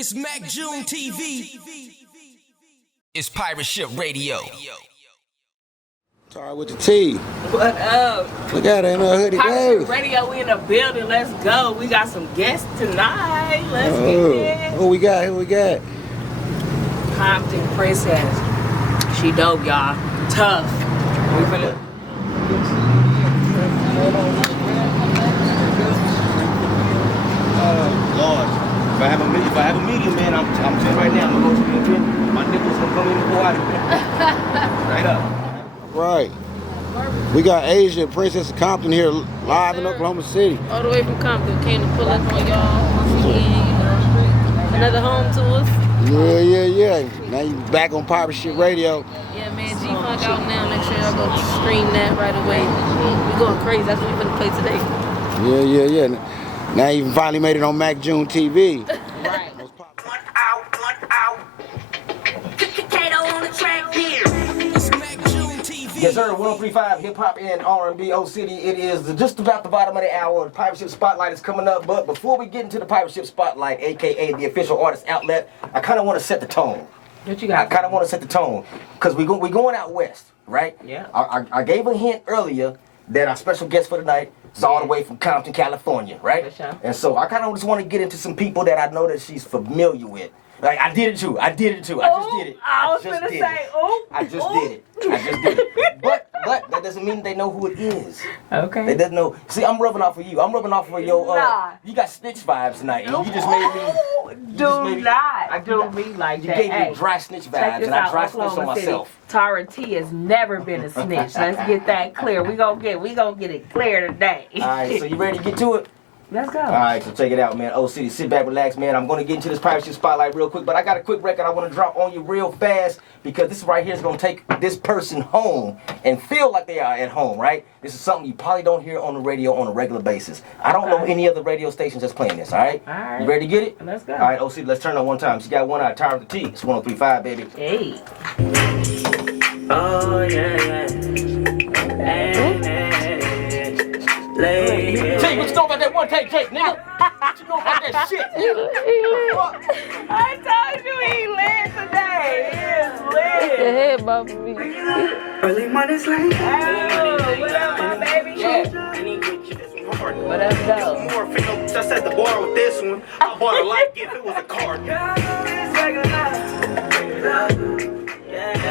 It's Mack June TV. It's Pirate Ship Radio. Sorry with the T. What up? Look at it in a hoodie. Pirate Ship Radio, we in the building. Let's go. We got some guests tonight. Let's get it. Who we got? Who we got? Compton Princess. She dope, y'all. Tough. We finna. Lord, if I have a medium, man, I'm saying right now, I'm gonna go to the event. My nipples gonna come in and go out of here. Straight up. Right. We got Azjah, Princess of Compton here live in Oklahoma City. All the way from Compton. Came to pull up on y'all once again, you know. Another home to us. Yeah. Now you back on Pirate Ship Radio. Yeah, man, G-Funk out now. Make sure y'all go stream that right away. We going crazy. That's what we're gonna play today. Yeah. Now you finally made it on Mack June TV. Right. One out. Potato on the track here. It's Mack June TV. Yes, sir. 103.5 Hip Hop and R&B O City. It is just about the bottom of the hour. The Pirate Ship Spotlight is coming up. But before we get into the Pirate Ship Spotlight, aka the official artist outlet, I kind of want to set the tone. What you got? I kind of want to set the tone because we going out west, right? Yeah. I gave a hint earlier that our special guest for tonight is all the way from Compton, California, right? For sure. And so I kind of just want to get into some people that I know that she's familiar with. Like I did it too. I just did it. I was gonna say, ooh. I just did it. But that doesn't mean they know who it is. Okay. They doesn't know. See, I'm rubbing off of you. I'm rubbing off of your. Nah. You got snitch vibes tonight, and you just made me. Do not do me like You that. gave Hey, me dry snitch check vibes, this and I out, dry snitched on Oklahoma City. myself. Tara T has never been a snitch. Let's get that clear. We gonna get it clear today. All right, so you ready to get to it? Let's go. All right, so check it out, man. O City, sit back, relax, man. I'm going to get into this Pirate Ship Spotlight real quick, but I got a quick record I want to drop on you real fast because this right here is going to take this person home and feel like they are at home, right? This is something you probably don't hear on the radio on a regular basis. I don't know any other radio stations that's playing this, all right? All right. You ready to get it? Let's go. All right, O City, let's turn on one time. She got one eye, Tara with the T. It's 103.5, baby. Hey. Oh, yeah. T, what you know about that one take, Jake, nigga? What you know about that shit, nigga? I told you he lit today. He is lit. The head bopping me. Early morning sleep. Oh, what up, my baby? What up, though? I set the bar with this one. I bought a light gift. It was a card.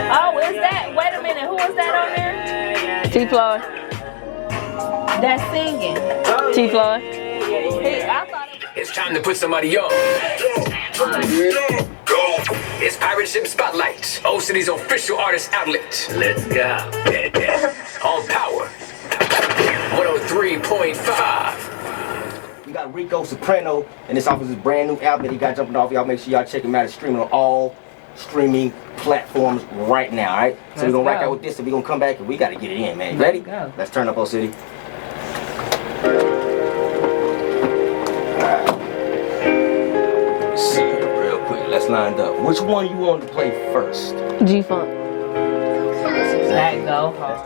Oh, is that? Wait a minute. Who is that on there? T-Floyd. That's singing. T-Floyd. I thought it It's time to put somebody on. It's Pirate Ship Spotlight, O City's official artist outlet. Let's go. On Power 103.5. We got Rico Soprano, and this off his brand new album that he got jumping off. Y'all make sure y'all check him out. It's streaming on all streaming platforms right now, all right? So we're going to rock out with this, and we're going to come back, and we got to get it in, man. You ready? Go. Let's turn up, O City. Let's see here real quick. Let's line up. Which one you want to play first? G-Funk. that go hard.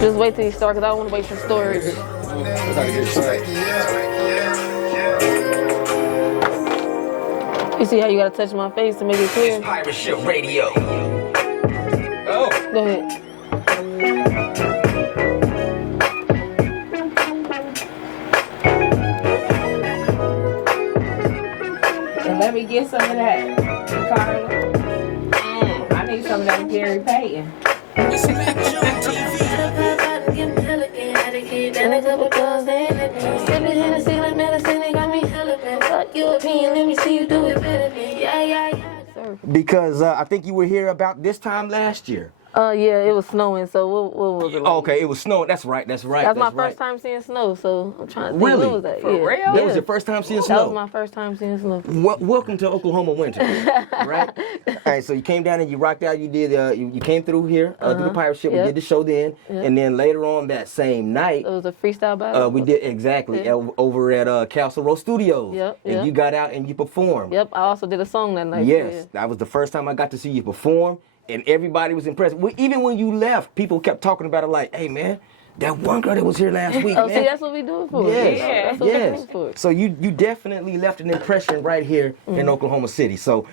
Just wait till you start, because I don't want to wait for storage. You see how you got to touch my face to make it clear? It's Pirate Ship Radio. Oh. Go ahead. And let me get some of that, Carla. I need some of that Gary Payton. It's Mack June TV. And a couple girls, they sipping in the ceiling, medicine, they got me hella bad. Fuck your opinion, let me see you do it better than me. Yeah. Sir. Because I think you were here about this time last year. Yeah, it was snowing, so what was it like? Okay, it was snowing. That's right. That's my first time seeing snow, so I'm trying to think. Really? What was that? For yeah. real? Yeah. That was your first time seeing That snow? was my first time seeing snow. Welcome to Oklahoma winter, right? All right, so you came down and you rocked out. You did. You came through here, through the pirate ship. Yep. We did the show then, and then later on that same night, It was a freestyle battle. we did exactly over at Castle Row Studios. Yep, And yep. you got out and you performed. Yep, I also did a song that night. Yes, that was the first time I got to see you perform, and everybody was impressed. Even when you left, people kept talking about it like, "Hey man, that one girl that was here last week, Oh, man. see, that's what we do it for. Yes, Yeah, that's what we do it for. So you definitely left an impression right here in Oklahoma City. So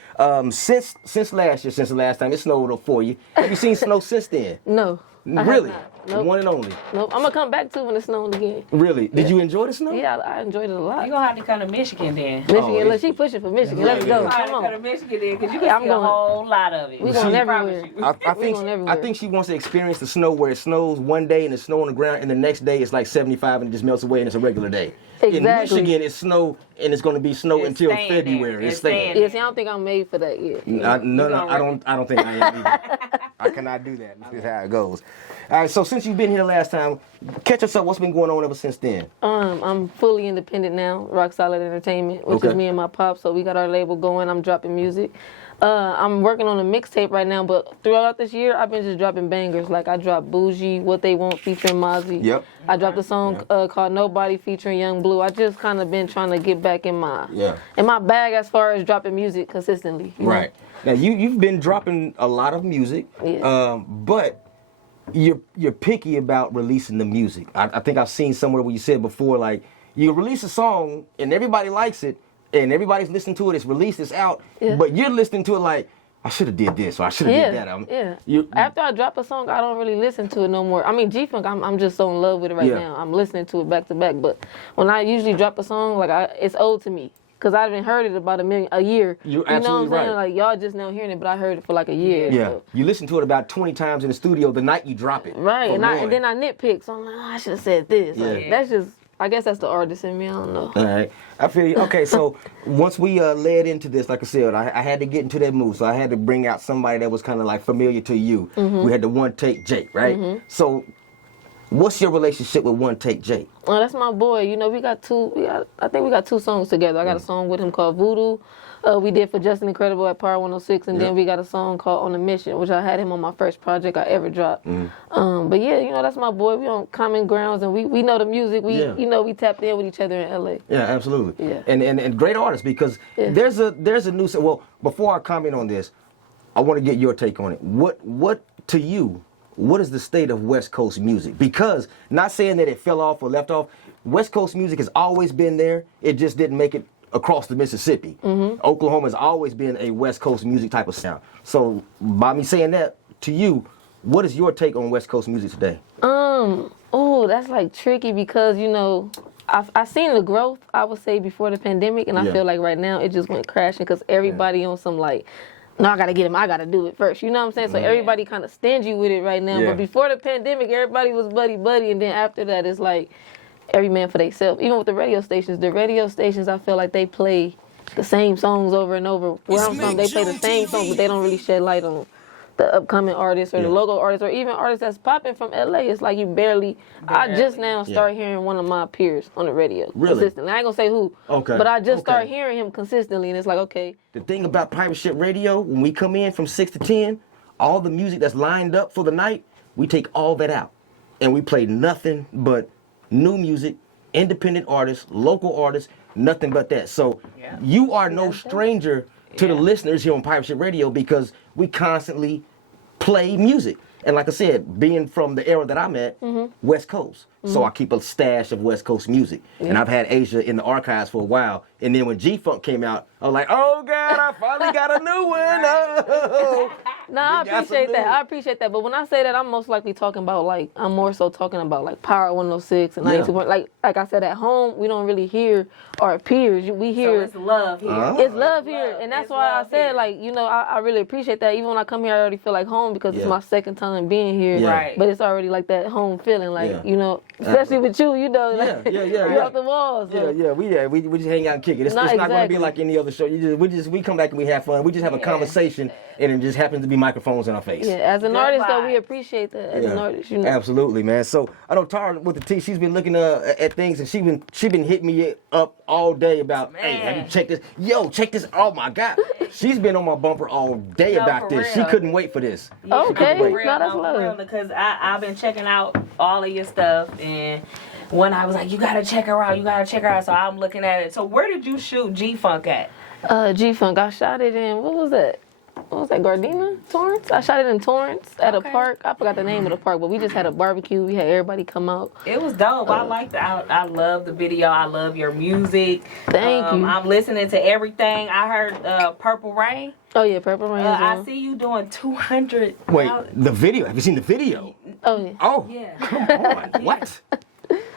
since last year, since the last time it snowed up for you, have you seen snow since then? No. I have Really? not. Nope. One and only. Nope. I'm gonna come back to when it's snowing again. Really? Did you enjoy the snow? Yeah, I enjoyed it a lot. You're gonna have to come to Michigan then. Michigan, look, she pushing for Michigan. Let's go. You're gonna have to Come come to on. Michigan then, because you can Yeah, I'm see a going- whole lot of it. We going I everywhere. promise you. I think she wants to experience the snow where it snows one day and it's snow on the ground, and the next day it's like 75 and it just melts away and it's a regular day. In Exactly. Michigan, it's snow and it's going to be snow It's until staying there. February. It's It's staying. staying Yeah, see, I don't think I'm made for that yet. I don't think I am either. I cannot do that. This is how it goes. All right, so since you've been here the last time, catch us up. What's been going on ever since then? I'm fully independent now, Rock Solid Entertainment, which Okay. is me and my pop. So we got our label going. I'm dropping music. I'm working on a mixtape right now, but throughout this year, I've been just dropping bangers. Like I dropped Bougie, What They Want featuring Mozzie. Yep. I dropped a song called Nobody featuring Young Blue. I just kind of been trying to get back in my bag as far as dropping music consistently. you know? Right. Now you've been dropping a lot of music, but you're picky about releasing the music. I think I've seen somewhere where you said before, like you release a song and everybody likes it and everybody's listening to it. It's released, it's out, but you're listening to it like I should have did this or I should have did that. After I drop a song, I don't really listen to it no more. I mean, G-Funk, I'm just so in love with it right now. I'm listening to it back to back. But when I usually drop a song, like it's old to me. Because I haven't heard it about a year. You're you know what I'm saying? right. Like, y'all just now hearing it, but I heard it for like a year. Yeah. So. You listen to it about 20 times in the studio the night you drop it. Right, and then I nitpick. So I'm like, I should have said this. Yeah. Like, that's just, I guess that's the artist in me. I don't know. All right. I feel you. Okay, so once we led into this, like I said, I had to get into that mood. So I had to bring out somebody that was kind of like familiar to you. We had the One Take Jake, right? So what's your relationship with One Take Jake? Oh, that's my boy. You know, I think we got 2 songs together. I got a song with him called Voodoo. We did for Justin Incredible at Power 106, and then we got a song called On a Mission, which I had him on my first project I ever dropped. But yeah, you know, that's my boy. We on common grounds, and we know the music. You know, we tapped in with each other in LA. Yeah, absolutely. Yeah. And great artists, because there's a new, well, before I comment on this, I want to get your take on it. What to you, what is the state of West Coast music? Because, not saying that it fell off or left off, West Coast music has always been there. It just didn't make it across the Mississippi. Oklahoma has always been a West Coast music type of sound. So, by me saying that, to you, what is your take on West Coast music today? Oh, that's like tricky because, you know, I've seen the growth, I would say, before the pandemic, and I feel like right now it just went crashing because everybody on some like, no, I gotta get him, I gotta do it first. You know what I'm saying? So everybody kind of stingy with it right now. But before the pandemic, everybody was buddy, and then after that, it's like every man for themselves. Even with the radio stations, I feel like they play the same songs over and over. Where I'm from, they play the same songs, but they don't really shed light on the upcoming artists or the logo artists or even artists that's popping from LA. It's like you barely. I just now start hearing one of my peers on the radio consistently. I ain't gonna say who, but I just start hearing him consistently, and it's like, okay. The thing about Pirate Ship Radio, when we come in from 6 to 10, all the music that's lined up for the night, we take all that out, and we play nothing but new music, independent artists, local artists, nothing but that. So you are no stranger to the listeners here on Pirate Ship Radio because we constantly play music. And like I said, being from the era that I'm at, West Coast. So I keep a stash of West Coast music. And I've had Azjah in the archives for a while. And then when G-Funk came out, I was like, oh God, I finally got a new one. Oh. No, I appreciate that. I appreciate that. But when I say that, I'm most likely talking about I'm more so talking about like Power 106 and 92. Like I said, at home, we don't really hear our peers. We hear. So it's love here. It's love here. And that's why I said, like, you know, I really appreciate that. Even when I come here, I already feel like home because it's my second time being here. Yeah. Right. But it's already like that home feeling, like, you know, especially with you, you know, like, you're off the walls. So. We just hang out and kick it. It's not going to be like any other show. We come back and we have fun. We just have a conversation, and it just happens to be microphones in our face. Yeah, as an artist, though, we appreciate that. As an artist, you know. Absolutely, man. So I know Tara with the T, she's been looking at things, and she been hitting me up all day about, hey, have you checked this? Yo, check this. Oh my God, she's been on my bumper all day about this. Real. She couldn't wait for this. Okay, For real, no, that's love. because I've been checking out all of your stuff, and when I was like, you gotta check her out, so I'm looking at it. So where did you shoot G-Funk at? G-Funk, I shot it in, what was that? what was that, Gardena? Torrance? I shot it in Torrance at a park. I forgot the name of the park, but we just had a barbecue. We had everybody come out. It was dope. I liked it. I love the video. I love your music. Thank you. I'm listening to everything. I heard Purple Rain. Oh yeah, Purple Rain. I see you doing 200. Wait, the video. Have you seen the video? Oh yeah. Oh, Yeah. come on. What?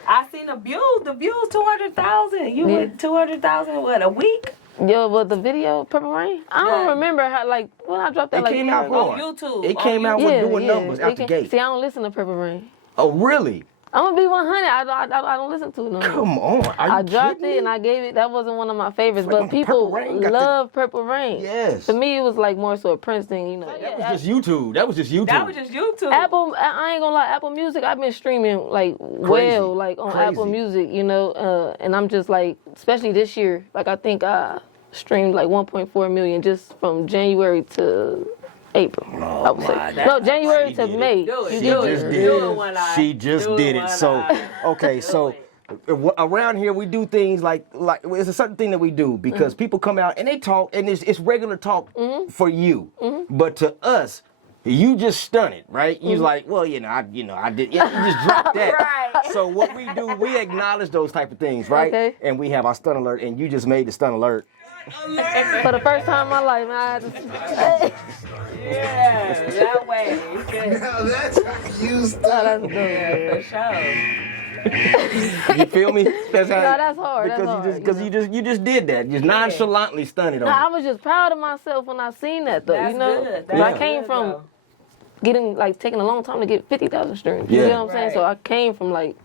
I seen the views. The views 200,000. You went 200,000 what, a week? Yo, but the video, Purple Rain, I don't remember how, like, when I dropped that, It like, came out On hard. YouTube. It came out with doing numbers out the can, gate. See, I don't listen to Purple Rain. Oh, really? I'm gonna be 100. I don't listen to it no more. Come on. Are you I dropped kidding it me? and I gave it. That wasn't one of my favorites, Like but when people Purple Rain got love Purple Rain. Yes. For me, it was like more so a Prince thing, you know. That was just YouTube. That was just YouTube. That was just YouTube. Apple, I ain't gonna lie, Apple Music, I've been streaming like well, like on Crazy. Apple Music, you know, and I'm just like, especially this year, like I think I streamed like 1.4 million just from January to April. I would say. No, January to May. Do it. You She do just it. did Do it it. one eye. She just Do it did it. one So, eye. okay, so around here we do things like it's a certain thing that we do because people come out and they talk and it's regular talk for you, but to us. You just stunted, right? You was like, well, I did. Yeah, you just dropped that. Right. So what we do, we acknowledge those type of things, right? Okay. And we have our stunt alert, and you just made the stunt alert. For the first time in my life, man, I had to. Yeah, that way. Now that's used. Oh, that's dope. For sure. You feel me? That's how. No, that's hard, that's Because hard, you just did that. Just nonchalantly stunted on. Nah, I it. was just proud of myself when I seen that, though. That's you know, good. 'Cause I That's came good, from though. taking a long time to get 50,000 streams. You Yeah. know what I'm saying? Right. So I came from like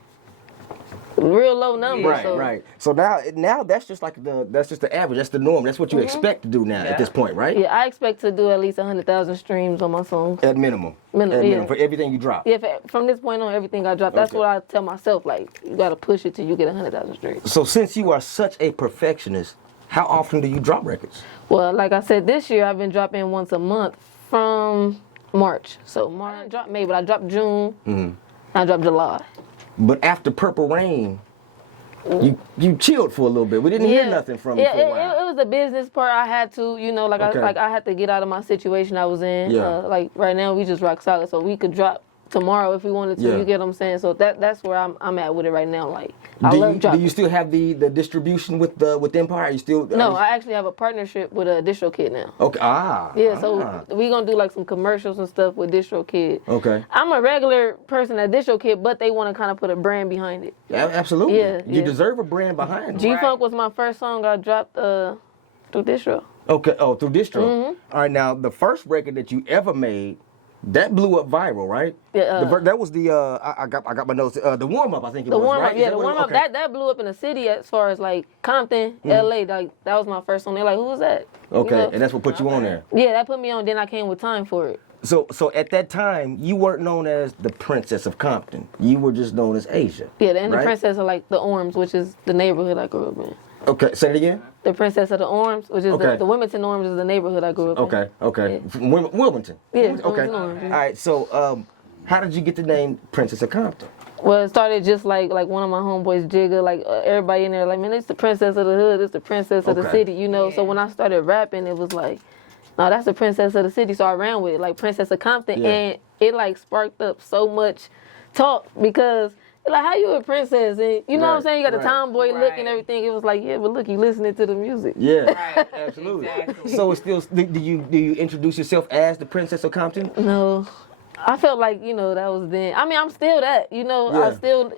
real low numbers. Right, so. right. So now that's just the average. That's the norm. That's what you expect to do now at this point, right? Yeah, I expect to do at least 100,000 streams on my songs. At minimum. Minimum, At minimum yeah. for everything you drop. Yeah, from this point on, everything I drop, that's Okay. what I tell myself. Like, you gotta push it till you get 100,000 streams. So since you are such a perfectionist, how often do you drop records? Well, like I said, this year I've been dropping once a month from March. So March, I dropped May, but I dropped June. I dropped July. But after Purple Rain, you chilled for a little bit. We didn't hear nothing from you Yeah, for a while. it was the business part. I had to, like Okay. I had to get out of my situation I was in. Yeah. Like right now, we just rock solid, so we could drop tomorrow if we wanted to. Yeah. You get what I'm saying? So that's where I'm at with it right now. Like I love Do dropping. you still have the distribution with Empire? Are you still? No, I actually have a partnership with a DistroKid now. Okay. Yeah, so we gonna do like some commercials and stuff with DistroKid. Okay. I'm a regular person at DistroKid, but they want to kind of put a brand behind it. Yeah, absolutely. Yeah, You yeah. deserve a brand behind it. G-Funk was my first song I dropped through Distro. Okay. Oh, through Distro. Mm-hmm. All right. Now, the first record that you ever made, that blew up viral, right? Yeah, that was the I got my notes. The warm up, I think it The was. warm right? up, Is yeah, that the what it warm was? up. Okay. That blew up in the city as far as like Compton, LA. Like that was my first song. They're like, who was that? Okay, You know? and that's what put you on there. Yeah, that put me on. Then I came with Time for it. So at that time, you weren't known as the Princess of Compton. You were just known as Azjah. Yeah, and the right? Princess of like the Orms, which is the neighborhood I grew up in. Okay, say it again. The Princess of the Orms, which is Okay. the Wilmington Orms, is the neighborhood I grew up in. Okay. From Wilmington. Yeah, Okay. Wilmington Orange, yeah. All right. So, how did you get the name Princess of Compton? Well, it started just like one of my homeboys, Jigga, like everybody in there, like, man, it's the princess of the hood, it's the princess of the Okay. city, you know. So when I started rapping, it was like, no, that's the princess of the city. So I ran with it, like Princess of Compton, Yeah. and it like sparked up so much talk because like, how you a princess? And you know what I'm Right, saying? You got the right. tomboy look and Right. everything. It was like, yeah, but look, you listening to the music. Yeah, Right, absolutely. exactly. So it's still. Do you introduce yourself as the Princess of Compton? No. I felt like, that was then. I mean, I'm still that, Yeah.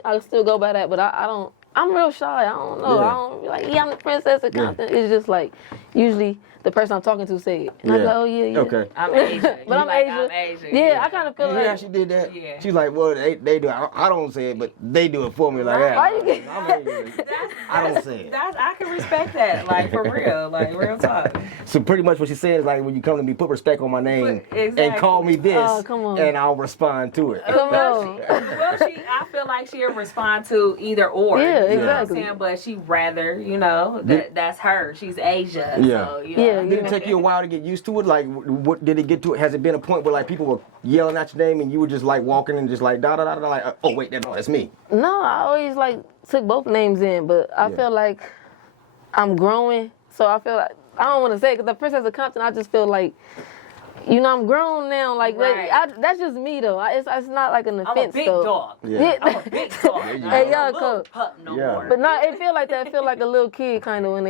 I still go by that, but I don't, I'm real shy. I don't know. Yeah. I don't be like, yeah, I'm the princess of Compton. It's just like, usually the person I'm talking to say it. And I Yeah. go, oh, yeah. Okay. I'm Asian. But I'm Asian. I'm Asian. Yeah, I kind of feel You hear how like, she did that? Yeah. She's like, well, they do. I don't say it, but they do it for me like that. Why you get- I'm Asian. I don't say it. I can respect that, like for real, like real talk. So pretty much what she's saying is like, when you come to me, put respect on my name Exactly. and call me this, Oh, come on. and I'll respond to it. come on. Well, I feel like she'll respond to either or. Yeah, you know what I'm exactly. saying? But she rather, that's her. She's Asia. Yeah. So, Yeah, Did it take you a while to get used to it? Like, what did it get to? Has it been a point where like people were yelling at your name and you were just like walking and just like da da da da like, oh wait, that's me. No, I always like took both names in, but I Yeah. feel like I'm growing. So I feel like, I don't want to say it, because the Princess of Compton, I just feel like You know, I'm grown now. Like, Right. that's just me, though. It's not like an offense, I'm a big though. dog. Yeah. I'm a big dog. Hey, y'all I'm a little cool. pup no Yeah. more. But no, it feel like that. I feel like a little kid kind of when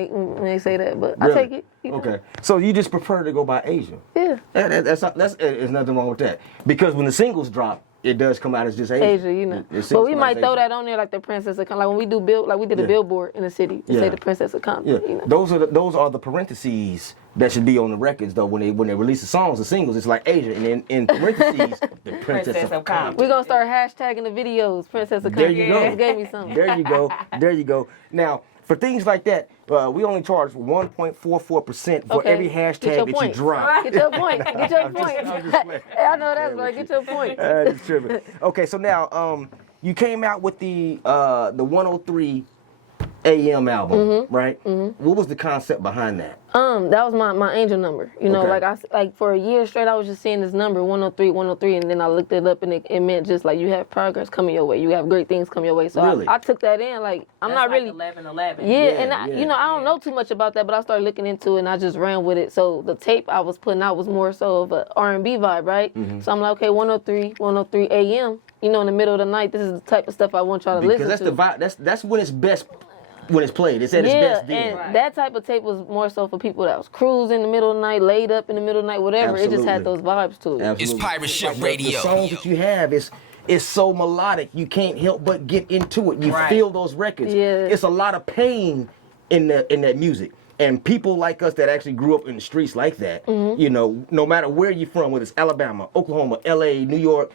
they say that. But I Really? take it. You know. Okay. So you just prefer to go by Azjah? Yeah. There's nothing wrong with that. Because when the singles drop, it does come out as just Azjah. Asia, you know. It But sings we come might out as throw Azjah. that on there like the Princess of Compton. Like when we do we did a Yeah. billboard in the city to Yeah. say the Princess of Compton. Yeah, You know. those are the parentheses that should be on the records though. When they release the songs, the singles, it's like Azjah, and then in parentheses, the Princess of Compton. We're gonna start hashtagging the videos, Princess of There Compton. you go. Just gave me something. There you go. There you go. Now, for things like that, we only charge 1.44% for Okay. every Get hashtag your that point. you drop. Get your point. Get your point. I'm just playing. Hey, I know that's right. Get your point. That's tripping. Okay, so now you came out with the 103 AM album, right? What was the concept behind that? That was my angel number. You know, Okay. like for a year straight, I was just seeing this number 103, and then I looked it up, and it meant just like you have progress coming your way, you have great things coming your way. So Really? I took that in. Like I'm That's not like really. 11-11. Yeah, Yeah, and I don't know too much about that, but I started looking into it and I just ran with it. So the tape I was putting out was more so of a R&B vibe, right? So I'm like, okay, 103 AM. You know, in the middle of the night, this is the type of stuff I want y'all to Because listen that's to. the vibe. That's when it's best. When it's played, it's at its best then. and that type of tape was more so for people that was cruising in the middle of the night, laid up in the middle of the night, whatever. It just had those Absolutely. vibes to it. Absolutely. It's pirate ship The radio. songs that you have is so melodic. You can't help but get into it. You Right. feel those records. Yeah. It's a lot of pain in that music. And people like us that actually grew up in the streets like that, you know, no matter where you're from, whether it's Alabama, Oklahoma, LA, New York,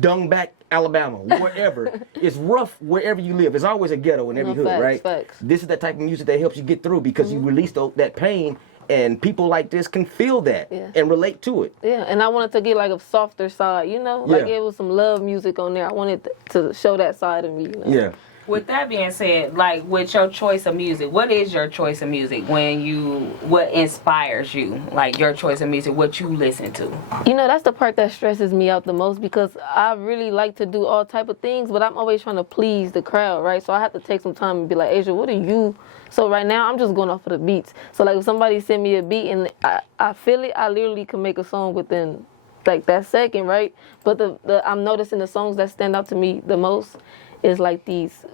Dungback, Alabama, wherever. It's rough wherever you live. There's always a ghetto in every No, hood, facts, right? facts. This is that type of music that helps you get through because you release that pain, and people like this can feel that Yeah. and relate to it. Yeah, and I wanted to get like a softer side, you know? Like Yeah. it was some love music on there. I wanted to show that side of me, you know? Yeah. With that being said, like with your choice of music, what is your choice of music what inspires you? Like your choice of music, what you listen to? You know, that's the part that stresses me out the most because I really like to do all type of things, but I'm always trying to please the crowd, right? So I have to take some time and be like, Azjah, what are you? So right now, I'm just going off of the beats. So like if somebody send me a beat and I feel it, I literally can make a song within like that second, right? But I'm noticing the songs that stand out to me the most is like these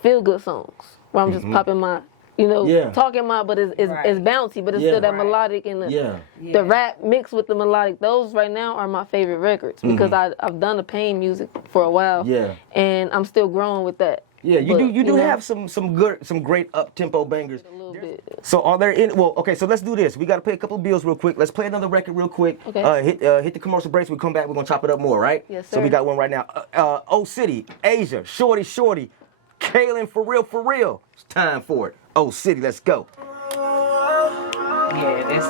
feel good songs where I'm just popping my, you know, Yeah. talking my, but it's bouncy, but it's Yeah. still that Right. melodic and the, Yeah. the rap mixed with the melodic. Those right now are my favorite records because I've done the pain music for a while. Yeah. And I'm still growing with that. Yeah, you But, do you do know, have some great up tempo bangers. a little bit. So are there okay, so let's do this. We gotta pay a couple of bills real quick. Let's play another record real quick. Okay. Hit the commercial breaks, we come back, we're gonna chop it up more, right? Yes, So we sir. got one right now. O City, Azjah, Shorty, Kaylin for real. It's time for it. O City, let's go. Yeah, this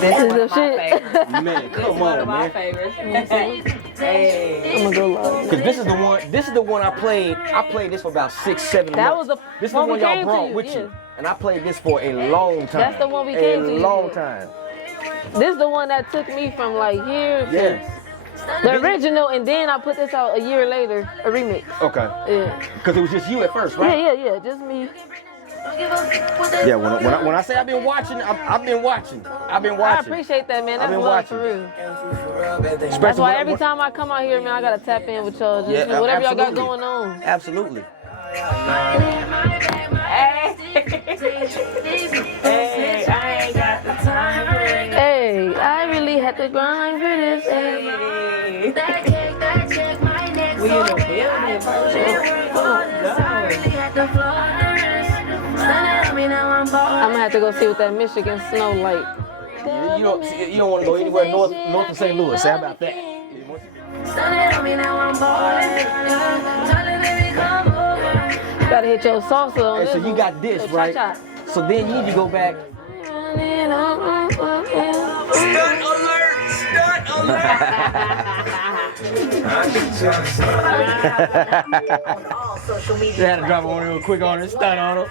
This is is one the of my shit. favorites. Man, This is come one on, of my man. favorites. Hey. I'm gonna go live. Cause this is the one I played. I played this for about 6-7 That months. was the This is one the we one y'all came to brought you, with yeah. you. And I played this for a long time. That's the one we came to A you long with. time. This is the one that took me from like here to Yeah. the original, and then I put this out a year later, a remix. Okay. Yeah. Cause it was just you at first, right? Yeah, just me. Yeah, when I say I've been watching, I've been watching. I appreciate that, man. I've That's been love for watching. real. That's why every time I come out here, man, I gotta tap in with y'all. Just Yeah, whatever y'all got absolutely. going on. Absolutely. Hey, I ain't got the time for it. Hey, I really had to grind for this. Hey. We in the building, I'm gonna have to go see what that Michigan snow like. You don't want to go anywhere north of St. Louis. How about that? Gotta hit your salsa on And this. so you got this, one. right? Cha-cha. So then you need to go back. They had to drop one real quick on it, stunt on it.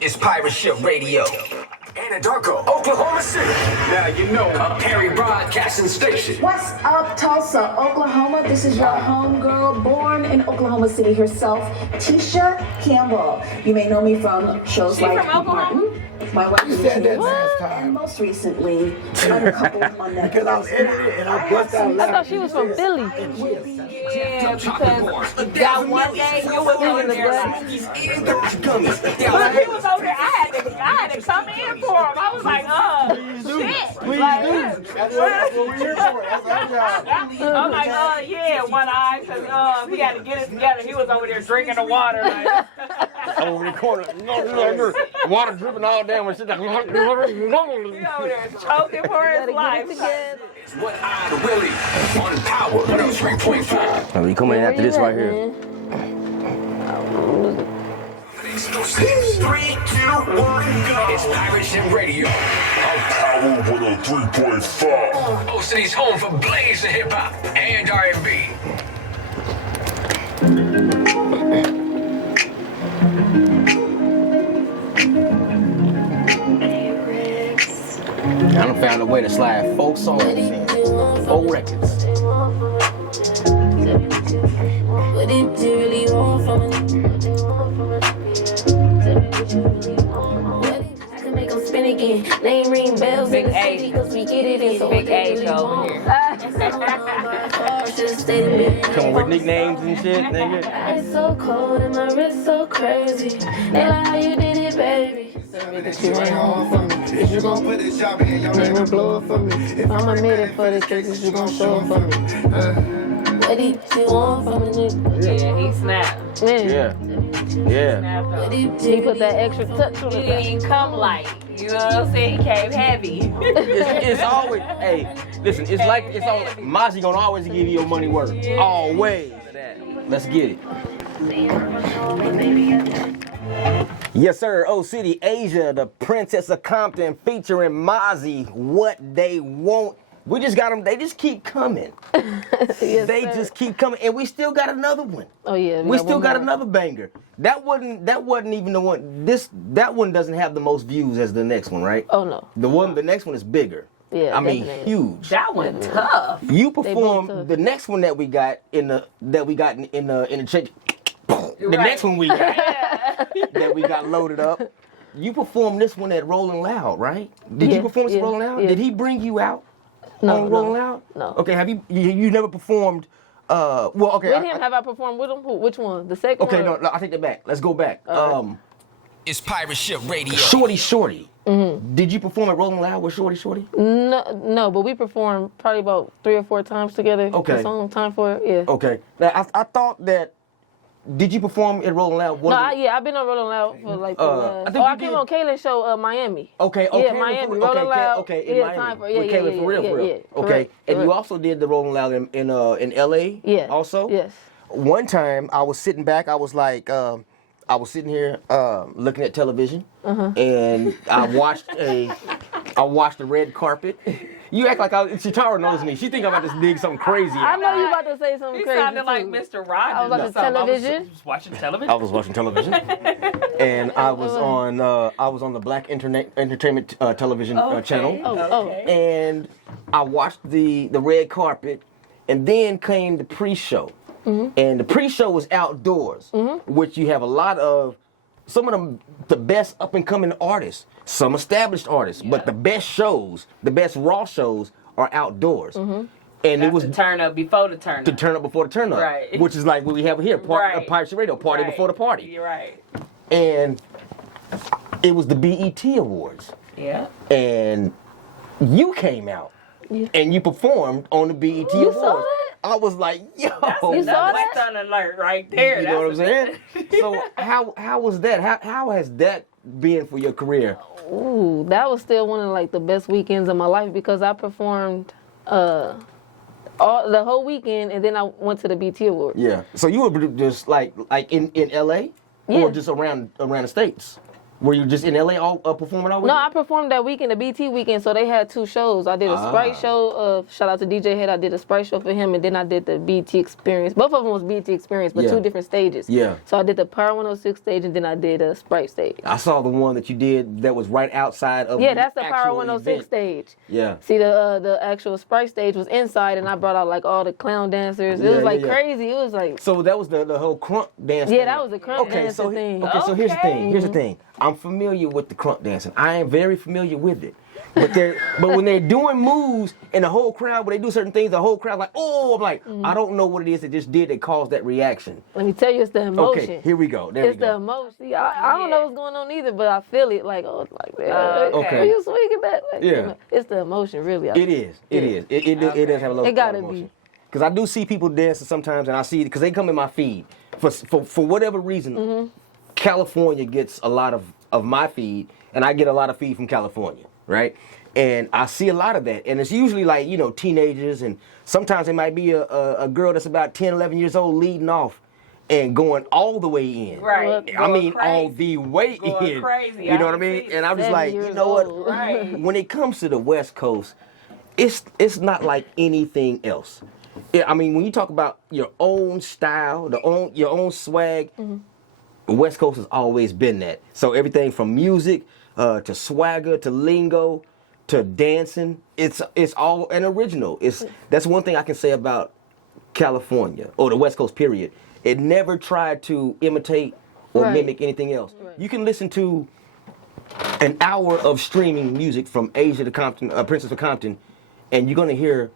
It's pirate ship radio. Anadarko, Oklahoma City. Now you know a Perry Broadcasting Station. What's up, Tulsa, Oklahoma? This is your homegirl, born in Oklahoma City herself, Tisha Campbell. You may know me from shows She like from Oklahoma? Martin. with my wife. You said that last And time. most recently, Uncoupled on Netflix. Because I was editing and I bust out I thought she was from Philly. Yeah, because that one day you was over there like, He's eating the gummies. but he was over there. I had to come in for him. I was like, shit. Please Like, do. That's what we're here for. That's our job. I'm like, yeah, one eye, because he had to get it together. He was over there drinking the water. Like, Over the corner, water dripping all down. When shit, he over there choking for his life. It's One-Eyed Willie on Power 103.5. Oh, you coming in after this right here? 3, 2, 1, go. It's Pirate Ship Radio. Power 103.5. Oh, City's home for BLAZIN hip hop and R&B. I done found a way to slide 4 songs in, 4 records. What did you really want from me? I can make them spin again. Name ring bells in the city because we get it in. So Big age over here. Coming with nicknames and shit, nigga. It's so cold and my wrist so crazy. They like how you did it, baby. That you ain't home for me. Is you gon' put this job in your name and blow it for me? If I'm admitted for the cases, you gon' show it for me. What did you want from a nigga? Yeah, he snapped. Yeah. Snapped up. He put that extra touch on He it. didn't even come light. You know what I'm saying? He came heavy. It's always, hey, listen, it's always, Mozzie gonna always give you your money worth. Always. Let's get it. Yes, sir. Oh, City, Azjah, the Princess of Compton, featuring Mozzie. What they want. We just got them. They just keep coming. They just keep coming, and we still got another one. Oh yeah, We still got another banger. That wasn't even the one. That one doesn't have the most views as the next one, right? Oh no. The next one is bigger. Yeah, I mean, definitely. huge. That one tough. You both performed tough. the next one that we got in the church. The Right. next one we got that we got loaded up. You performed this one at Rolling Loud, right? Did you perform this at Rolling Loud? Yeah. Did he bring you out No, on Rolling Loud? no. Okay, have you never performed? Well, okay. With him, have I performed with him? Which one? The second Okay, one? no, I take that back. Let's go back. It's Pirate Ship Radio. Shorty. Did you perform at Rolling Loud with Shorty? No, but we performed probably about 3 or 4 times together. Okay. The song Time for It, yeah. Okay. Now I thought that. Did you perform at Rolling Loud? I've been on Rolling Loud for like the last. I came on Kayla's show, Miami. Okay, Yeah, Miami. Rolling Loud. Okay, in yeah, Miami. Time for With Kayla, for real. Yeah, Okay, correct, and you correct. also did the Rolling Loud in LA. Yeah. Also. Yes. One time I was sitting back. I was like, I was sitting here looking at television, and I watched the red carpet. You act like Chitara knows me. She think I'm about to dig something crazy. I know you about to say something He crazy. sounded like too. Mr. Rogers. I was watching or something. television. I was watching television. I was watching television, and I was on the Black Entertainment television channel. Oh. And I watched the red carpet, and then came the pre-show. And the pre-show was outdoors, which you have a lot of some of the best up-and-coming artists, some established artists, but the best shows, the best raw shows are outdoors. And it was the turn up before the turn up. to turn up before the turn up, Right. which is like what we have here, Pirate Radio, party Right. before the party. You're right. And it was the BET Awards. Yeah. And you came out and you performed on the BET Awards. saw that? I was like, yo. You saw Black that? Sun alert right there. You know what I'm saying? So how was that? How has that been for your career? Ooh, that was still one of like the best weekends of my life because I performed the whole weekend and then I went to the BT Awards. Yeah. So you were just like in LA Yeah. or just around the states? Were you just in LA all performing all No, weekend? I performed that weekend, the BT weekend, so they had 2 shows. I did a Sprite show, shout out to DJ Head, I did a Sprite show for him, and then I did the BT Experience. Both of them was BT Experience, but 2 different stages. Yeah. So I did the Power 106 stage, and then I did a Sprite stage. I saw the one that you did that was right outside of Yeah, that's the Power actual 106 event. stage. Yeah. See, the actual Sprite stage was inside, and I brought out like all the clown dancers. It Yeah, was like yeah, yeah. crazy. It was like, So that was the whole crunk dance. yeah, thing. that was the crunk dancing thing. Okay, so here's the thing. I'm familiar with the crunk dancing. I am very familiar with it. But when they're doing moves and the whole crowd, when they do certain things, the whole crowd like, oh, I'm like, I don't know what it is that just did that caused that reaction. Let me tell you, it's the emotion. Okay, here we go. There it's we go. the emotion. See, I don't know what's going on either, but I feel it. Like, oh, like, okay. Are you swinging back? Like, Yeah. you know, it's the emotion, really. It is. It does have a little It gotta emotion. be. Because I do see people dancing sometimes, and I see it because they come in my feed. For whatever reason, California gets a lot of my feed, and I get a lot of feed from California, right? And I see a lot of that, and it's usually like, you know, teenagers, and sometimes it might be a girl that's about 10, 11 years old leading off and going all the way in. Right. I mean, Going all the way Going in. crazy. You know what I mean? And I'm just 7 like, you years know what? old. Right. When it comes to the West Coast, it's not like anything else. I mean, when you talk about your own style, your own swag, the West Coast has always been that. So everything from music to swagger to lingo to dancing, it's all an original. That's one thing I can say about California or the West Coast period. It never tried to imitate or mimic anything else. You can listen to an hour of streaming music from Azjah to Compton, Princess of Compton, and you're gonna hear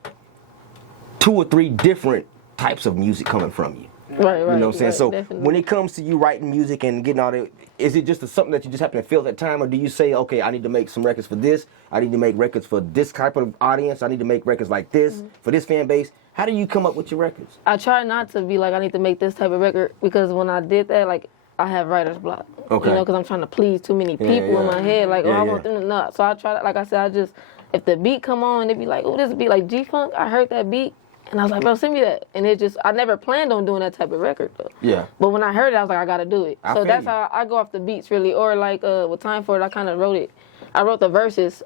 2 or 3 different types of music coming from you. Right. You know what I'm saying? So definitely. when it comes to you writing music and getting all that, is it just something that you just happen to feel at that time, or do you say, okay, I need to make some records for this, I need to make records for this type of audience, I need to make records like this for this fan base? How do you come up with your records? I try not to be like, I need to make this type of record, because when I did that, like, I have writer's block. Okay. You know, because I'm trying to please too many people in my head. Like, I want them to know. So I try to, like I said, if the beat come on, they be like, oh, this beat like G-Funk, I heard that beat. And I was like, bro, send me that. And I never planned on doing that type of record, though. Yeah. But when I heard it, I was like, I got to do it. I So feel that's you. how I go off the beats, really. Or like with Time For It, I kind of wrote it. I wrote the verses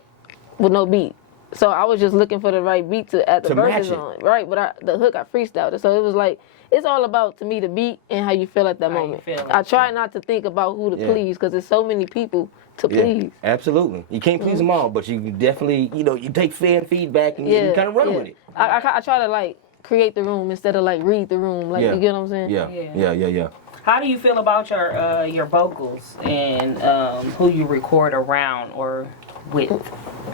with no beat. So I was just looking for the right beat to add the verses on. Right, but the hook, I freestyled it. So it was like, it's all about, to me, the beat and how you feel at that moment. I try not to think about who to please, because there's so many people to please. Absolutely. You can't please them all, but you definitely, you take fan feedback and you kind of run with it. I try to, like, create the room instead of, like, read the room. Like, you get what I'm saying? Yeah. How do you feel about your vocals and who you record around or with?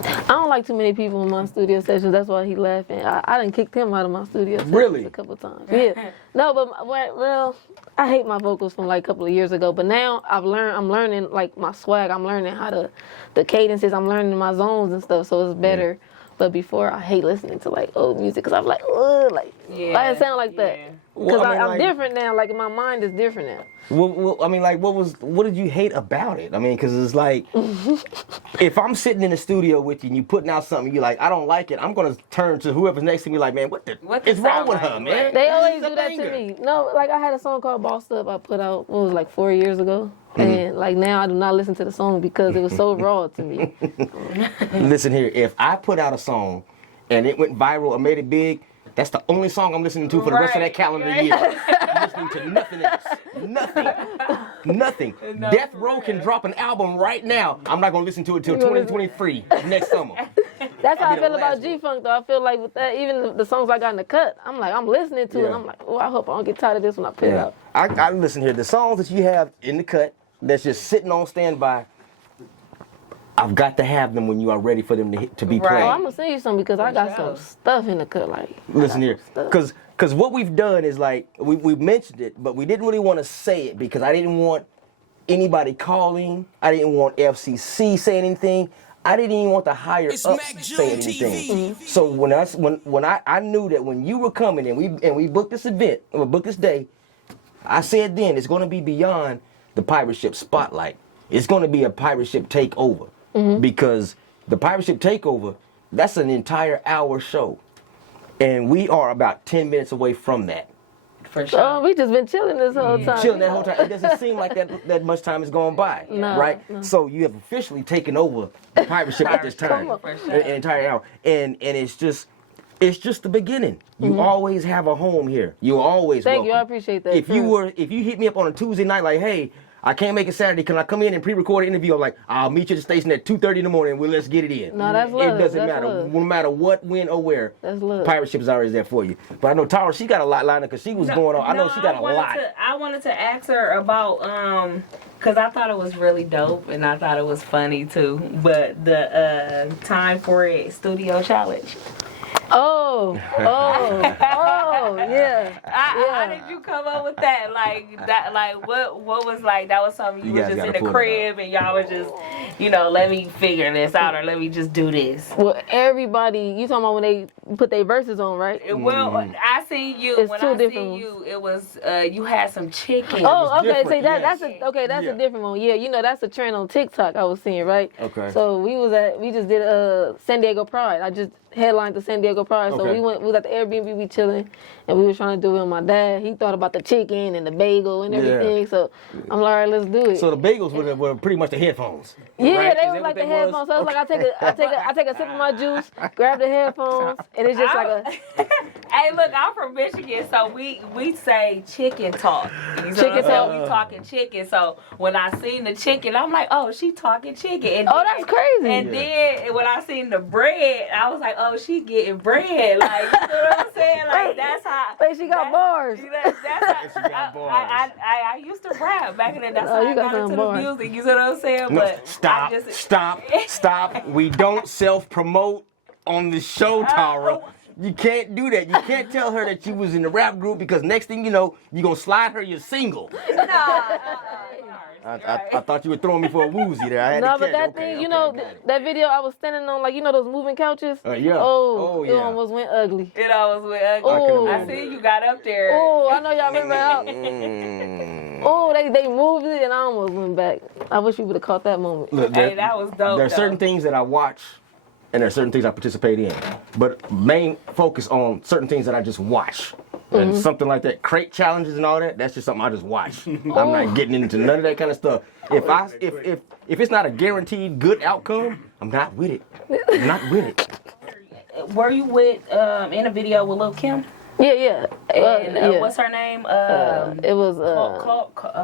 I don't like too many people in my studio sessions. That's why he laughing. I done kicked him out of my studio sessions Really? a couple times. Yeah. No, but well, I hate my vocals from like a couple of years ago. But now I'm learning like my swag. I'm learning how the cadences. I'm learning my zones and stuff. So it's better. But before, I hate listening to like old music because I'm like, ugh, like why it sound like that? Because Well, I mean, I'm like- different now. Like my mind is different now. Well, I mean, like, what did you hate about it? I mean, because it's like, if I'm sitting in the studio with you and you putting out something, you're like, I don't like it, I'm going to turn to whoever's next to me like, man, what is wrong with her, man? They always She's a do that to banger. me. No, like I had a song called Bossed Up I put out, what was it, like 4 years ago? And like now I do not listen to the song because it was so raw to me. Listen here, if I put out a song and it went viral or made it big, that's the only song I'm listening to for the rest of that calendar year. I'm listening to nothing else. Nothing. Death Row can drop an album right now. I'm not going to listen to it till 2023, next summer. That's how I the feel about last one. G-Funk though. I feel like with that, even the songs I got in the cut, I'm listening to it and I'm like, oh, I hope I don't get tired of this when I put it out. I listen here. The songs that you have in the cut that's just sitting on standby, I've got to have them when you are ready for them to be played. Oh, I'm gonna send you some because I got some stuff in the cut. Like, Listen here, because what we've done is like we mentioned it, but we didn't really want to say it because I didn't want anybody calling. I didn't want FCC saying anything. I didn't even want the higher ups saying anything. So when I knew that when you were coming and we booked this event or booked this day, I said then it's going to be beyond the pirate ship spotlight. It's going to be a pirate ship takeover. Because the pirate ship takeover, that's an entire hour show. And we are about 10 minutes away from that. For sure. oh, we just been chilling this whole time. Chilling that whole time. It doesn't seem like that much time has gone by. No, right? no. So you have officially taken over the pirate ship at this time. An entire hour. And it's just the beginning. You always have a home here. You always Thank you, welcome. I appreciate that. If you hit me up on a Tuesday night like, hey, I can't make it Saturday. Can I come in and pre-record an interview? I'm like, I'll meet you at the station at 2:30 in the morning. Well, let's get it in. No, that's love. It doesn't That's matter. love. No matter what, when, or where. That's love. Pirate Ship is always there for you. But I know Tara, she got a lot lined up because she was going on. I know she got a lot. I wanted to ask her about because I thought it was really dope and I thought it was funny too. But the Time for It Studio Challenge. Oh, yeah. How did you come up with that? What was like? That was something you was just in the crib and y'all was just, let me figure this out or let me just do this. Well, everybody, you talking about when they put their verses on, right? Well, I seen you. It's when two I different seen you, it was you had some chicken. Oh, okay. See, that's a different one. Yeah, that's a trend on TikTok I was seeing, right? Okay. So we just did San Diego Pride. I just headlined the San Diego Pride. So we was at the Airbnb, we chilling, and we was trying to do it with my dad. He thought about the chicken and the bagel and everything. So I'm like, all right, let's do it. So the bagels were pretty much the headphones. Yeah, right? they was like the headphones. So it's like I take a sip of my juice, grab the headphones, and it's just like a. Hey, look, I'm from Michigan, so we say chicken talk. Chicken talk. We talking chicken. So when I seen the chicken, I'm like, oh, she talking chicken. And that's crazy. And then when I seen the bread, I was like, oh, she getting bread. Like, you know what I'm saying? Like that's how. Like she got bars. That's how. She got bars. I used to rap back in the day. That's how I got into the music. You know what I'm saying? No, But stop. We don't self-promote on the show, Tara. You can't do that. You can't tell her that you was in the rap group because next thing you know, you're going to slide her your single. I thought you were throwing me for a woozy there. I had but that thing, that video I was standing on, like, those moving couches? Yeah. Oh, yeah. It almost went ugly. It almost went ugly. Oh. I see you got up there. Oh, I know y'all remember how. Oh, they moved it and I almost went back. I wish you would have caught that moment. Look, hey, that was dope. There are certain things that I watch and there are certain things I participate in. But main focus on certain things that I just watch. And something like that, crate challenges and all that, that's just something I just watch. I'm not getting into none of that kind of stuff. If it's not a guaranteed good outcome, I'm not with it. I'm not with it. Were you with in a video with Lil' Kim? Yeah. And what's her name? It was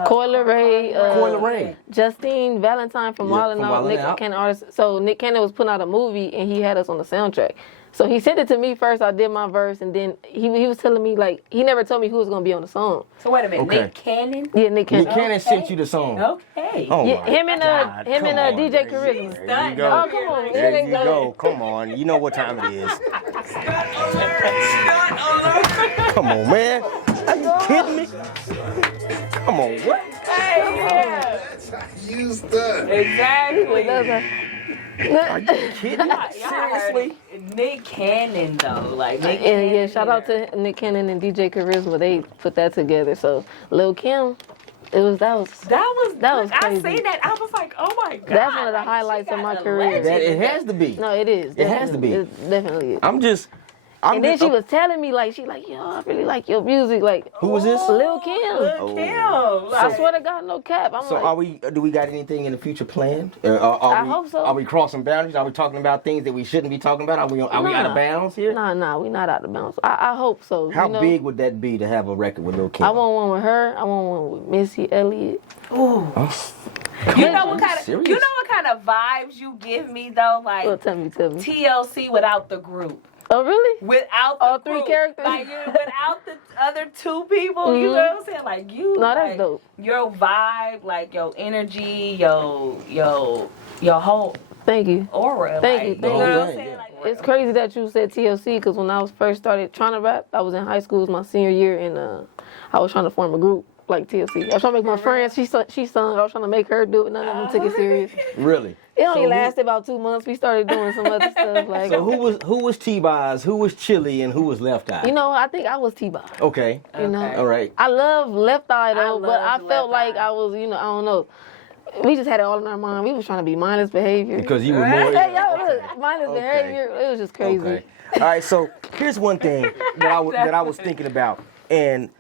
Coyle Ray, Justine Valentine from Wild 'N Out, Nick Cannon artist. So Nick Cannon was putting out a movie and he had us on the soundtrack. So he sent it to me first. I did my verse, and then he was telling me like he never told me who was gonna be on the song. So wait a minute, Nick Cannon? Yeah, Nick Cannon. Nick Cannon sent you the song. Okay. Oh yeah, him and DJ Charisma. There you go. Oh, come on. There you go. Come on. You know what time it is. Come on, man. Are you kidding me? Come on, what? Hey, yeah. Use that. Exactly. Are you kidding? Seriously? Nick Cannon though, like Nick Cannon. Yeah, shout out to Nick Cannon and DJ Charisma. They put that together. So Lil' Kim, that was crazy. I seen that. I was like, oh my god. That's one of the highlights of my career. It has to be. No, it is. It has to be. It definitely is. And then she was telling me, like, yo, I really like your music. Like, who was this? Lil' Kim. Lil' Kim. I swear to God, no cap. I'm like, do we got anything in the future planned? I hope so. Are we crossing boundaries? Are we talking about things that we shouldn't be talking about? Are we out of bounds here? Nah, we not out of bounds. I hope so. How big would that be to have a record with Lil' Kim? I want one with her. I want one with Missy Elliott. Ooh. You know what kind of vibes you give me though? Like, well, tell me. TLC without the group. Oh, really? Without all the three group. characters? Like, without the other two people, you know what I'm saying? Like, you. No, that's dope. Your vibe, like, your energy, your whole Thank you. aura. Thank you. You know what I'm saying? Like, it's crazy that you said TLC because when I was first started trying to rap, I was in high school. It was my senior year, and I was trying to form a group like TLC. I was trying to make my friends. She sung. I was trying to make her do it. None of them took it serious. Really? It only lasted about 2 months. We started doing some other stuff. Like, so who was T-Boz, who was Chili, and who was Left Eye? I think I was T-Boz. Okay. All right. I love Left Eye though, but I felt like I was, I don't know. We just had it all in our mind. We was trying to be mindless behavior. Because you were more. Hey, yo, look, mindless behavior. It was just crazy. Okay. All right. So here's one thing that I was thinking about, and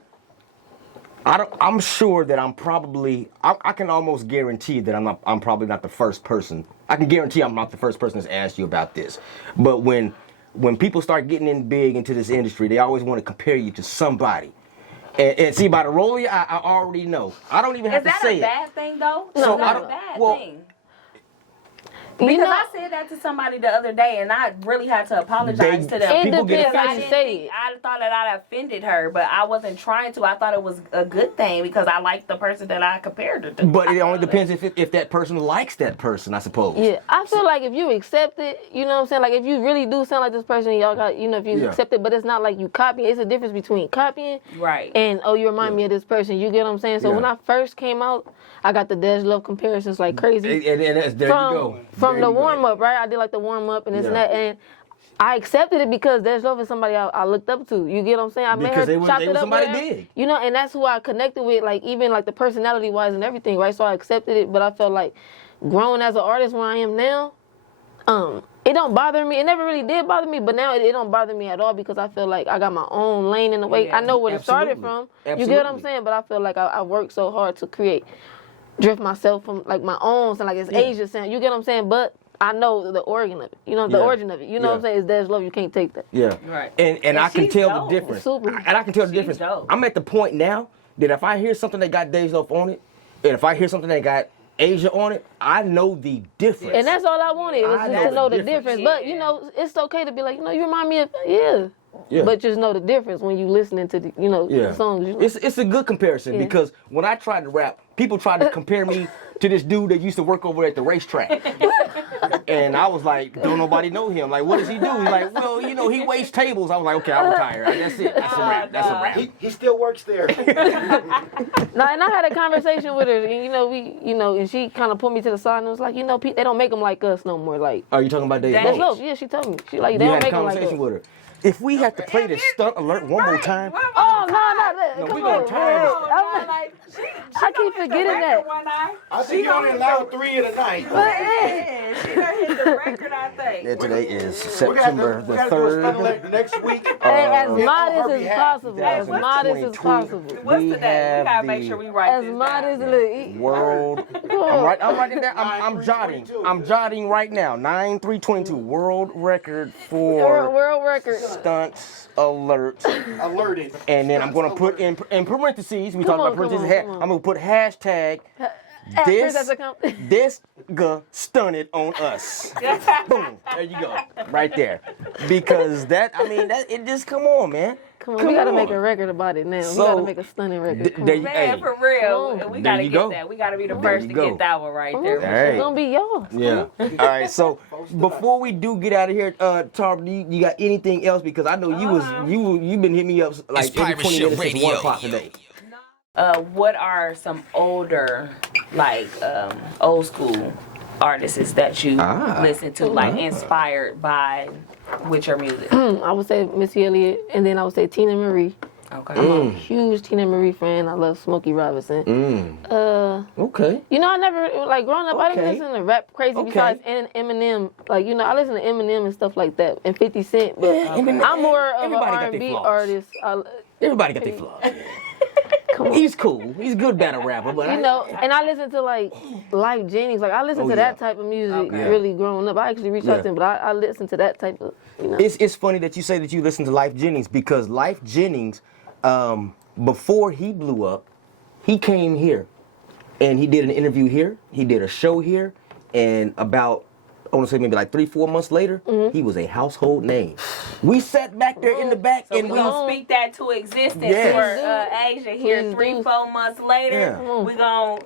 I'm sure that I can almost guarantee that I'm probably not the first person. I can guarantee I'm not the first person that's asked you about this. But when people start getting in big into this industry, they always want to compare you to somebody. And see, by the roll of your eye, I already know. I don't even have to say it. Is that a bad thing, though? So It's I not a don't- bad well, thing. Because I said that to somebody the other day, and I really had to apologize to them. It depends how I you didn't say think, it. I thought that I offended her, but I wasn't trying to. I thought it was a good thing because I liked the person that I compared her to. But it only depends if that person likes that person, I suppose. Yeah, I feel like if you accept it, you know what I'm saying? Like if you really do sound like this person, y'all got, you know, if you accept it, but it's not like you copying. It's a difference between copying and, oh, you remind me of this person. You get what I'm saying? So when I first came out, I got the Dej Love comparisons like crazy. And there you go. From the warm up, right? I did like the warm up and this and that. And I accepted it because Dej Love is somebody I looked up to. You get what I'm saying? I met her, chopped it up somebody with her. big. You know, and that's who I connected with, like even like the personality wise and everything, right? So I accepted it, but I felt like growing as an artist where I am now, it don't bother me. It never really did bother me, but now it don't bother me at all because I feel like I got my own lane in the way. I know where it started from. You get what I'm saying? But I feel like I worked so hard to drift myself from like my own sound, like it's Azjah sound. You get what I'm saying? But I know the origin of it. You know, the origin of it. You know what I'm saying? It's Dej Love. You can't take that. Yeah. Right. And I can tell the difference. Super. And I can tell the difference. Dope. I'm at the point now that if I hear something that got Dej Love on it, and if I hear something that got Azjah on it, I know the difference. And that's all I wanted, was just to know the difference. But, you know, it's okay to be like, you know, you remind me of, But just know the difference when you listening to the, you know, the songs. You know? It's a good comparison because when I tried to rap, people tried to compare me to this dude that used to work over at the racetrack. And I was like, don't nobody know him. Like, what does he do? He's like, well, you know, he waits tables. I was like, okay, I'll retire. That's it. That's a wrap. That's a wrap. He still works there. Now, and I had a conversation with her, and and she kind of put me to the side and was like, you know, they don't make them like us no more. Like, are you talking about Dej Dej Love? Love? Yeah, she told me. She like, they You don't had make a them like us. conversation with her. If we have to play this stunt alert one more time, Oh, no, we come gonna on. time I keep forgetting that. I think you only allowed 3 of the night. She done hit the record, I think. and today is We got September to the do a stunt 3rd. alert next week. Hey, as on modest her as behalf. possible. As modest as possible. What's We the day? We have gotta make the sure we write As this modest down. as World. I'm writing down. I'm jotting. I'm jotting right now. 9/3/22 world record for World record. stunts alert. Alerted. And then I'm gonna put in parentheses. We talked about parentheses. come on. I'm gonna put hashtag this guy stunted on us. Boom. There you go. Right there. Because it just come on, man. Come on, we gotta make a record about it now. We gotta make a stunning record. Come on. Man, for real. And we There gotta you get go. that. We gotta be the There first you to go. get that one right there. Hey. It's gonna be yours. Yeah. All right. So before we do get out of here, Tarb, you got anything else? Because I know you've been hitting me up like It's every Pirate 20 Ship minutes since Radio. 1 o'clock today. What are some older, like old school artists that you listen to, like inspired by with your music? I would say Missy Elliott, and then I would say Tina Marie. Okay. I'm a huge Tina Marie fan. I love Smokey Robinson. Okay. You know, I never, like, growing up, I didn't listen to rap crazy besides Eminem. Like, you know, I listen to Eminem and stuff like that, and 50 Cent, but I'm more of an R&B artist. Everybody got their flaws. He's cool. He's a good battle rapper, but you know, and I listen to like Life Jennings. Like I listen to that type of music really growing up. I actually reached out to him, but I listen to that type of, you know. It's funny that you say that you listen to Life Jennings because Life Jennings, before he blew up, he came here and he did an interview here. He did a show here, and about, I want to say maybe like 3-4 months later, he was a household name. We sat back there in the back So and we gonna speak that to existence for Azjah here. 3-4 months later, we gonna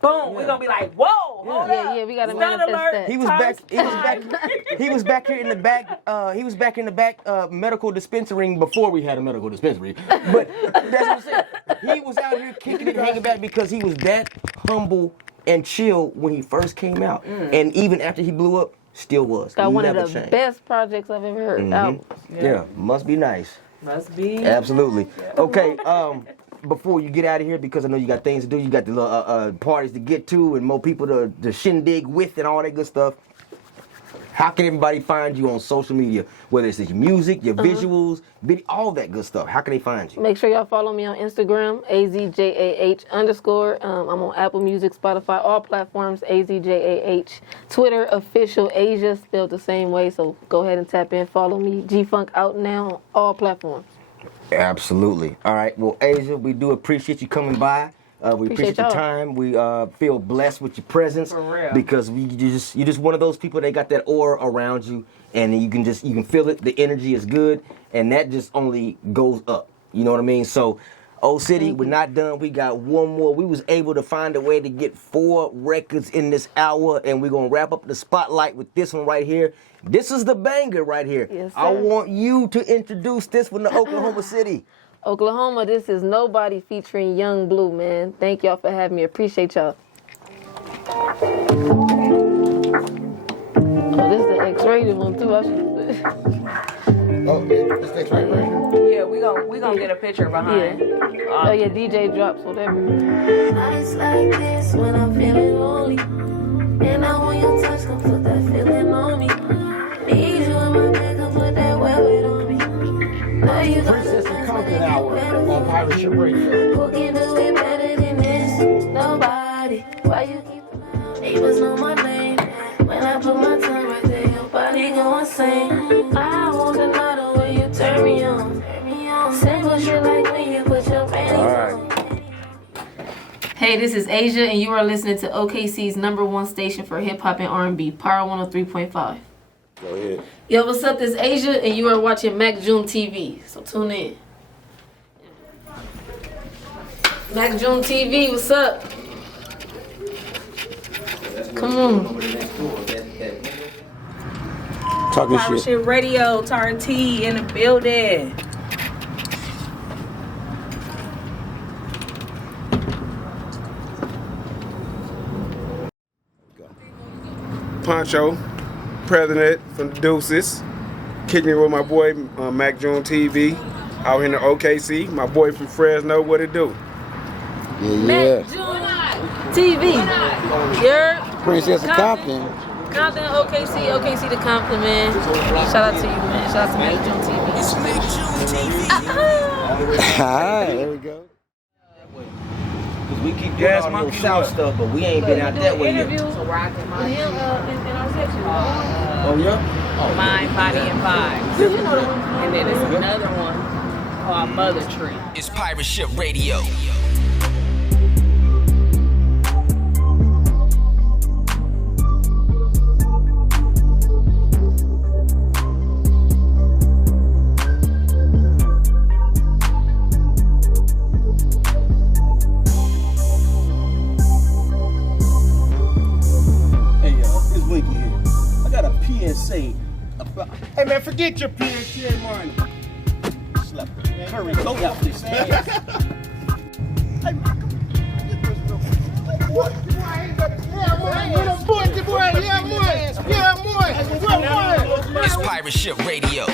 boom. We gonna be like, whoa, hold up. Yeah, we gotta Stunt manifest alert. that. he was back here in the back. He was back in the back medical dispensary before we had a medical dispensary. But that's what I'm saying. He was out here kicking it, hanging back because he was that humble and chill when he first came out, and even after he blew up, still was. Got one Never of the changed. best projects I've ever heard. Yeah, must be nice. Must be. Absolutely. Okay. Before you get out of here, because I know you got things to do, you got the little parties to get to, and more people to shindig with, and all that good stuff. How can everybody find you on social media? Whether it's your music, your visuals, video, all that good stuff. How can they find you? Make sure y'all follow me on Instagram, AZJAH_. I'm on Apple Music, Spotify, all platforms, AZJAH. Twitter, official Azjah, spelled the same way. So go ahead and tap in, follow me. G-Funk out now on all platforms. Absolutely. All right. Well, Azjah, we do appreciate you coming by. We appreciate your time. We feel blessed with your presence. For real. Because you're just one of those people that got that aura around you, and you can feel it. The energy is good, and that just only goes up. You know what I mean? So, Old City, we're not done. We got one more. We was able to find a way to get 4 records in this hour, and we're gonna wrap up the spotlight with this one right here. This is the banger right here. Yes, sir. I want you to introduce this one to Oklahoma City. Oklahoma, this is Nobody featuring Young Blue, man. Thank y'all for having me. Appreciate y'all. Oh, this is the X-rated one too. Oh, this X right here. Yeah, we gonna get a picture behind. Oh yeah, DJ drops, whatever. Nights like this when I'm feeling lonely, and I want your touch, come put that feeling on me. Need you in my bed, come put that velvet on me. Know you got Princess and Compton hour on Pirate Ship Radio. who can do it better than this? Nobody. Why you keep neighbors know my name? When I put my tongue right there, your body go insane. I won't deny the way you turn me on. Simple shit like when you put your panties on. Hey, this is Azjah, and you are listening to OKC's #1 station for hip hop and R&B, Power 103.5. Go ahead. Yo, what's up? This is Azjah, and you are watching Mack June TV. So tune in. Mack June TV, what's up? Come on. Talking Pirate Ship Radio, Tar T in the building. Poncho, president from the Deuces, kicking it with my boy Mack June TV, out here in the OKC. My boy from Fresno, what it do? Mack June TV. You're Princess of Compton. Compton, OKC to Compton, man. Shout out to you, man. Shout out to Mack June TV. It's Mack June TV. Alright, there we go. We keep doing all the South stuff, but we ain't been out that way yet. Interview with him in our section. Oh yeah? Mind, Body, and Vibes. And then there's another one called Mother Tree. It's Pirate Ship Radio. Hey man, forget your PSR money. Hurry, go out this man. It's Pirate Ship Radio.